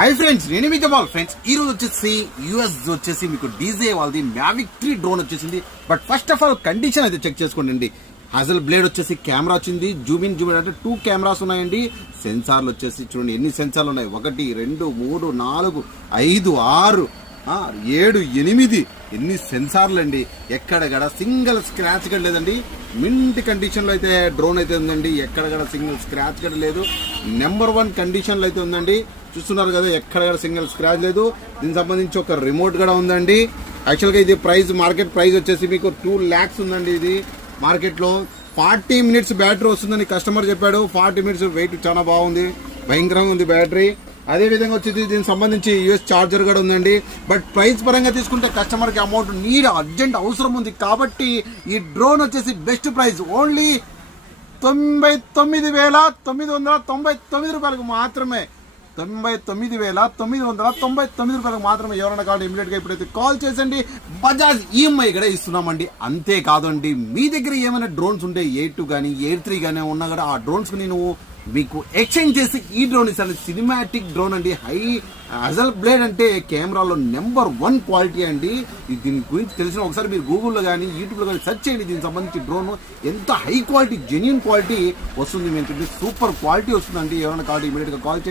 Hi friends, నేను మీ Jamal. Friends, ఈ రోజు వచ్చేసి యూఎస్ వచ్చేసి మీకు డీజే వాళ్ళది మ్యావిక్ 3 డ్రోన్ వచ్చేసింది. But first of all condition అయితే చెక్ చేసుకోండి. హాజల్ బ్లేడ్ వచ్చేసి కెమెరా వచ్చింది. జూమ్ ఇన్ అంటే 2 కెమెరాస్ ఉన్నాయండి. సెన్సార్లు వచ్చేసి చూడండి ఎన్ని సెన్సార్లు ఉన్నాయి. 1 2 3 4 5 6 7 8 ఎన్ని సెన్సార్లు అండి. ఎక్కడగడ సింగిల్ స్క్రాచ్ గడ లేదండి. మింట్ కండిషన్ లో అయితే డ్రోన్ అయితే ఉందండి. ఎక్కడగడ సింగిల్ స్క్రాచ్ గడ లేదు. నెంబర్ 1 కండిషన్ లో అయితే ఉందండి. చూస్తున్నారు కదా, ఎక్కడ సింగిల్ స్క్రాచ్ లేదు. దీనికి సంబంధించి ఒక రిమోట్ కూడా ఉందండి. యాక్చువల్గా ఇది ప్రైస్, మార్కెట్ ప్రైస్ వచ్చేసి మీకు 2 lakhs ఉందండి. ఇది మార్కెట్లో 40 minutes బ్యాటరీ వస్తుందని కస్టమర్ చెప్పాడు. 40 minutes వెయిట్ చాలా బాగుంది, భయంకరంగా ఉంది బ్యాటరీ. అదే విధంగా వచ్చేసి దీనికి సంబంధించి యూఎస్ ఛార్జర్ కూడా ఉందండి. బట్ ప్రైస్ పరంగా తీసుకుంటే కస్టమర్కి అమౌంట్ అర్జెంట్ అవసరం ఉంది కాబట్టి ఈ డ్రోన్ వచ్చేసి బెస్ట్ ప్రైస్ ఓన్లీ 99,999 రూపాయలకు మాత్రమే. 99,999 రూపాయలకు మాత్రమే. ఎవరైనా కావాలి ఇమీడియట్ గా ఇప్పుడైతే కాల్ చేసండి. బజాజ్ ఈఎంఐ కూడా ఇస్తున్నామండి. అంతేకాదండి, మీ దగ్గర ఏమైనా డ్రోన్స్ ఉంటే 8 కానీ 8 కానీ ఉన్నా కూడా ఆ డ్రోన్స్ నేను మీకు ఎక్స్చేంజ్ చేసి ఈ డ్రోన్ ఇస్తాను. సినిమాటిక్ డ్రోన్ అండి. హాజల్ బ్లేడ్ అంటే కెమెరాలో నెంబర్ 1 క్వాలిటీ అండి. దీని గురించి తెలిసిన ఒకసారి మీరు గూగుల్లో కానీ యూట్యూబ్లో కానీ సెర్చ్ చేయండి. దీనికి సంబంధించి డ్రోన్ ఎంత హై క్వాలిటీ, జెన్యూన్ క్వాలిటీ వస్తుంది. మీకు సూపర్ క్వాలిటీ వస్తుందండి. ఎవరైనా కావాలి ఇమీడియట్ గా కాల్ చేయండి.